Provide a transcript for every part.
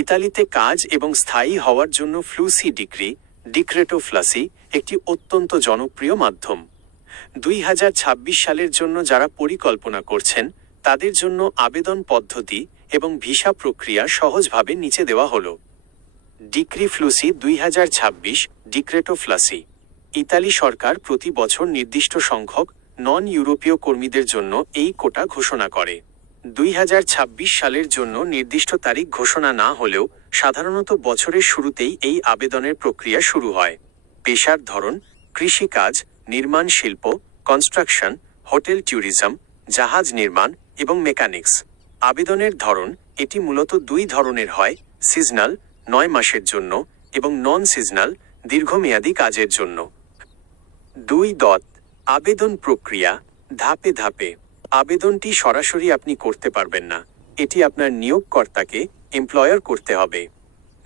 ইতালিতে কাজ এবং স্থায়ী হওয়ার জন্য ফ্লুসি ডিক্রি, ডিক্রেটো ফ্লাসি একটি অত্যন্ত জনপ্রিয় মাধ্যম। 2026 সালের জন্য যারা পরিকল্পনা করছেন তাদের জন্য আবেদন পদ্ধতি এবং ভিসা প্রক্রিয়া সহজভাবে নিচে দেওয়া হলো। ডিক্রি ফ্লুসি 2026 ডিক্রেটো ফ্লাসি। ইতালি সরকার প্রতি বছর নির্দিষ্ট সংখ্যক নন ইউরোপীয় কর্মীদের জন্য এই কোটা ঘোষণা করে। 2026 সালের জন্য নির্দিষ্ট তারিখ ঘোষণা না হলেও সাধারণত বছরের শুরুতেই এই আবেদনের প্রক্রিয়া শুরু হয়। পেশার ধরন: কৃষিকাজ, নির্মাণ শিল্প, কনস্ট্রাকশন, হোটেল ট্যুরিজম, জাহাজ নির্মাণ এবং মেকানিক্স। আবেদনের ধরন: এটি মূলত দুই ধরনের হয়, সিজনাল 9 মাসের জন্য এবং নন সিজনাল দীর্ঘমেয়াদী কাজের জন্য। 2. আবেদন প্রক্রিয়া ধাপে ধাপে। আবেদনটি সরাসরি আপনি করতে পারবেন না, এটি আপনার নিয়োগকর্তাকে এমপ্লয়ার করতে হবে।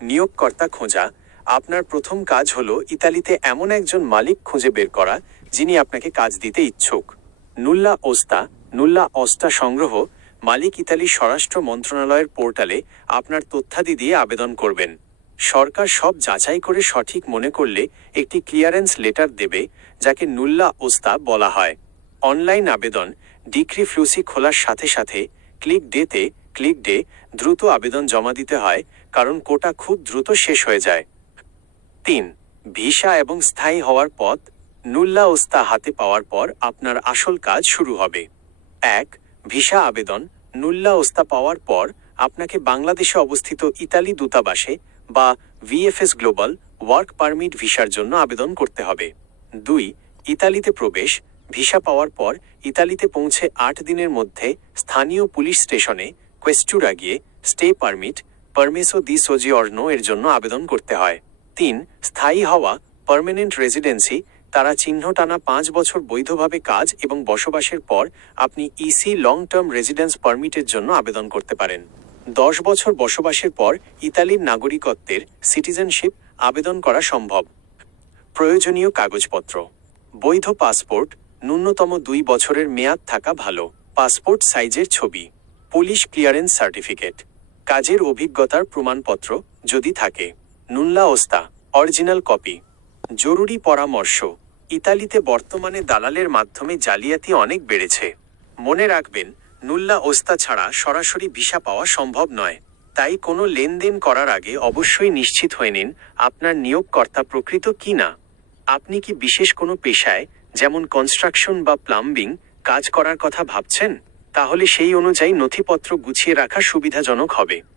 নিয়োগকর্তা খোঁজা: আপনার প্রথম কাজ হলো ইতালিতে এমন একজন মালিক খুঁজে বের করা যিনি আপনাকে কাজ দিতে ইচ্ছুক। নুল্লা ওস্তা, নুল্লা অস্তা সংগ্রহ: মালিক ইতালি স্বরাষ্ট্র মন্ত্রণালয়ের পোর্টালে আপনার তথ্যাদি দিয়ে আবেদন করবেন। সরকার সব যাচাই করে সঠিক মনে করলে একটি ক্লিয়ারেন্স লেটার দেবে, যাকে নুল্লা ওস্তা বলা হয়। অনলাইন আবেদন: ডিক্রি ফ্লুসি খোলার সাথে সাথে ক্লিক ডে দ্রুত আবেদন জমা দিতে হয়, কারণ কোটা খুব দ্রুত শেষ হয়ে যায়। 3. ভিসা এবং স্থায়ী হওয়ার পথ। নুল্লা ওস্তা হাতে পাওয়ার পর আপনার আসল কাজ শুরু হবে। 1. ভিসা আবেদন: নুল্লা ওস্তা পাওয়ার পর আপনাকে বাংলাদেশে অবস্থিত ইতালি দূতাবাসে বা ভিএফএস গ্লোবাল ওয়ার্ক পারমিট ভিসার জন্য আবেদন করতে হবে। 2. ইতালিতে প্রবেশ: ভিসা পাওয়ার পর ইতালিতে পৌঁছে 8 দিনের মধ্যে স্থানীয় পুলিশ স্টেশনে কোয়েস্টুরা গিয়ে স্টে পারমিট, পারমেসো দি সোজিওর্নো এর জন্য আবেদন করতে হয়। 3. স্থায়ী হওয়া পার্মানেন্ট রেসিডেন্সি: তারা চিহ্ন টানা 5 বছর বৈধভাবে কাজ এবং বসবাসের পর আপনি ইসি লং টার্ম রেসিডেন্স পারমিটের জন্য আবেদন করতে পারেন। 10 বছর বসবাসের পর ইতালির নাগরিকত্বের সিটিজেনশিপ আবেদন করা সম্ভব। প্রয়োজনীয় কাগজপত্র: বৈধ পাসপোর্ট, ন্যূনতম 2 বছরের মেয়াদ থাকা ভালো, পাসপোর্ট সাইজের ছবি, পুলিশ ক্লিয়ারেন্স সার্টিফিকেট, কাজের অভিজ্ঞতার প্রমাণপত্র যদি থাকে, নুল্লা ওস্তা অরিজিনাল কপি। জরুরি পরামর্শ: ইতালিতে বর্তমানে দালালের মাধ্যমে জালিয়াতি অনেক বেড়েছে। মনে রাখবেন, নুল্লা ওস্তা ছাড়া সরাসরি ভিসা পাওয়া সম্ভব নয়, তাই কোনো লেনদেন করার আগে অবশ্যই নিশ্চিত হয়ে নিন আপনার নিয়োগকর্তা প্রকৃত কিনা। আপনি কি বিশেষ কোনো পেশায়, যেমন কনস্ট্রাকশন বা প্লাম্বিং, কাজ করার কথা ভাবছেন? তাহলে সেই অনুযায়ী নথিপত্র গুছিয়ে রাখা সুবিধাজনক হবে।